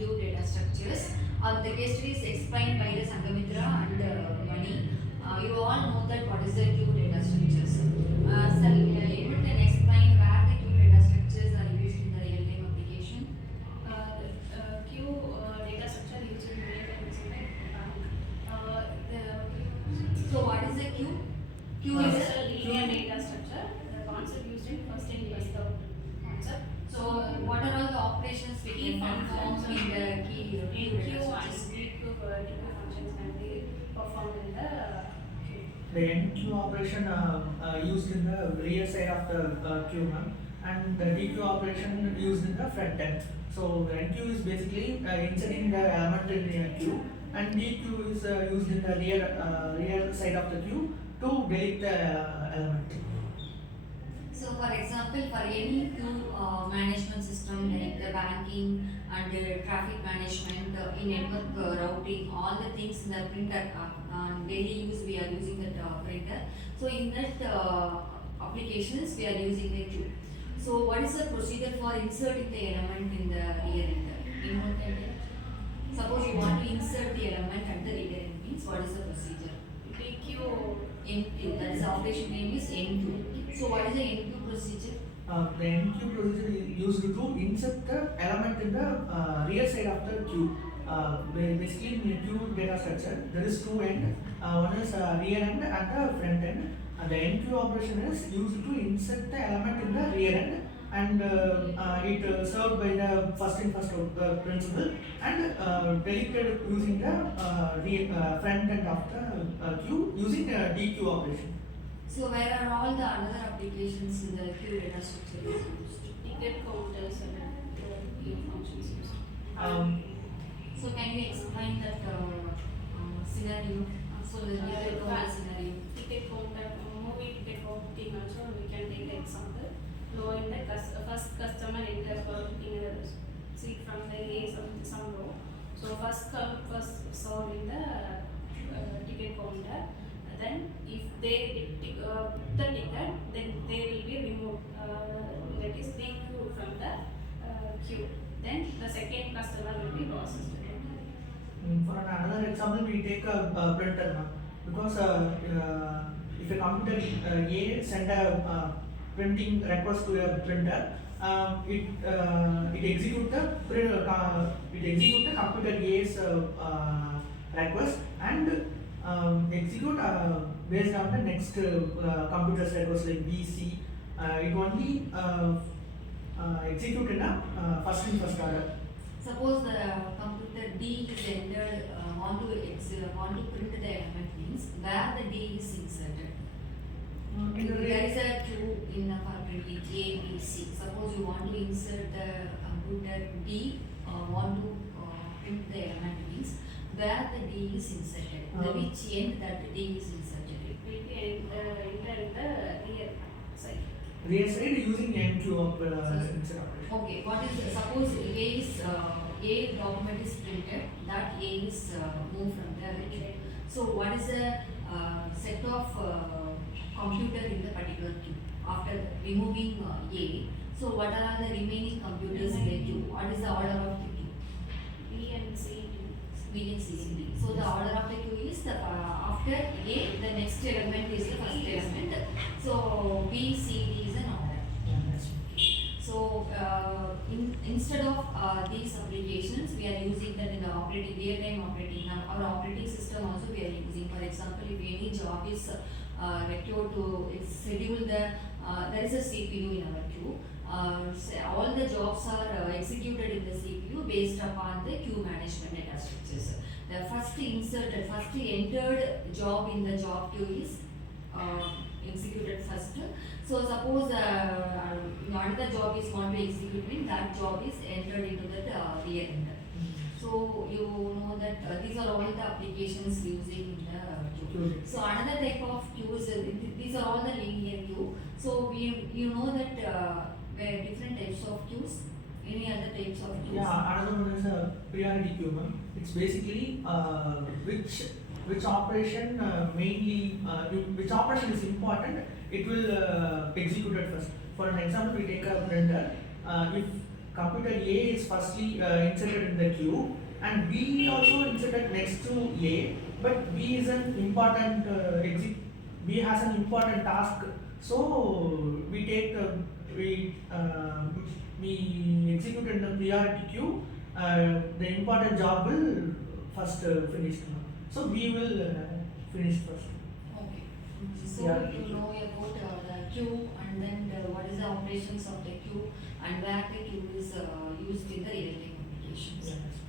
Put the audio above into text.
enqueue data structures. The case study is explained by the Sangamitra and Mani. You all know that what is the queue data structures. So, Edward can explain where the queue data structures are used in the real-time application. Queue data structure used in real-time is in So, what is the queue? Queue is is a linear data structure. The concept used in first in first out concept. So, what are all the operations we can perform in the queue enqueue data and structures? dequeue functions can be performed in the queue. The enqueue operation used in the rear side of the queue, ma'am, and the dequeue operation used in the front end. So the enqueue is basically inserting the element in the queue, and dequeue is used in the rear side of the queue to delete the element. So, for example, for any queue management system like the banking and traffic management, in network routing, all the things in the printer, on daily use we are using the printer. So, in that applications we are using the queue. So, what is the procedure for inserting the element in the rear end? Anyone can tell? Suppose you want to insert the element at the rear end, means what is the procedure? Dequeue enqueue, that is the operation name is enqueue. So what is the enqueue procedure? The enqueue procedure is used to insert the element in the rear side of the queue. Basically, in the queue data structure, there is two ends. One is rear end and the front end. And the enqueue operation is used to insert the element in the rear end, and it served by the first in first out principle, and deleted using the front end of the queue using the dequeue operation. So where are all the other applications in the queue data structure is used? ticket counters and queue functions used. So can you explain that scenario? So the ticket counter scenario. Ticket counter, movie ticket counting also we can take an example. Row in the first customer enters for booking a seat from the A some row. So first come first served in the ticket counter. Then if they put the ticket, then they will be removed. That is dequeued from the queue. Then the second customer will be processed. For another example, we take a printer now, because if a computer A send a printing request to a printer, it execute the computer A's request, and execute based on the next computer's request like B, C. It only execute in a first in first order. Suppose the computer D is entered, want to print the element, means where the D is inserted. There is a queue in the for printing A, B, C. Suppose you want to insert the computer D, want to print the element, means where the D is inserted, the which end that the D is inserted. It will be enter in the rear side. Rear side using enqueue insert operation. Okay, what is suppose A document is printed, that A is moved from the queue. So what is the set of computer in the particular queue after removing A? So what are the remaining computers in the queue? What is the order of the queue? B and C. B and C, D. So the order of the queue is the after A, the next element is the first element. So B, C, D is an order. So instead of these applications, we are using that in the real-time operating. Now our operating system also we are using. For example, if any job is required to schedule there is a CPU in our queue. All the jobs are executed in the CPU based upon the queue management data structures. The first entered job in the job queue is executed first. So suppose another job is want to execute, means that job is entered into the rear end. So you know that these are all the applications using in the queue. So another type of queues, these are all the linear queue. So you know that where different types of queues. Any other types of queues? Yeah, another one is a priority queue, ma'am. It's basically which operation which operation is important, it will execute it first. For an example, we take a printer. If computer A is firstly inserted in the queue, and B also inserted next to A, but B is an important B has an important task, so we take we execute in the priority queue. The important job will first finish. So we will finish first. Okay. So Yeah. you know about the queue and then what is the operations of the queue and where the queue is used in the real-time applications. Yeah.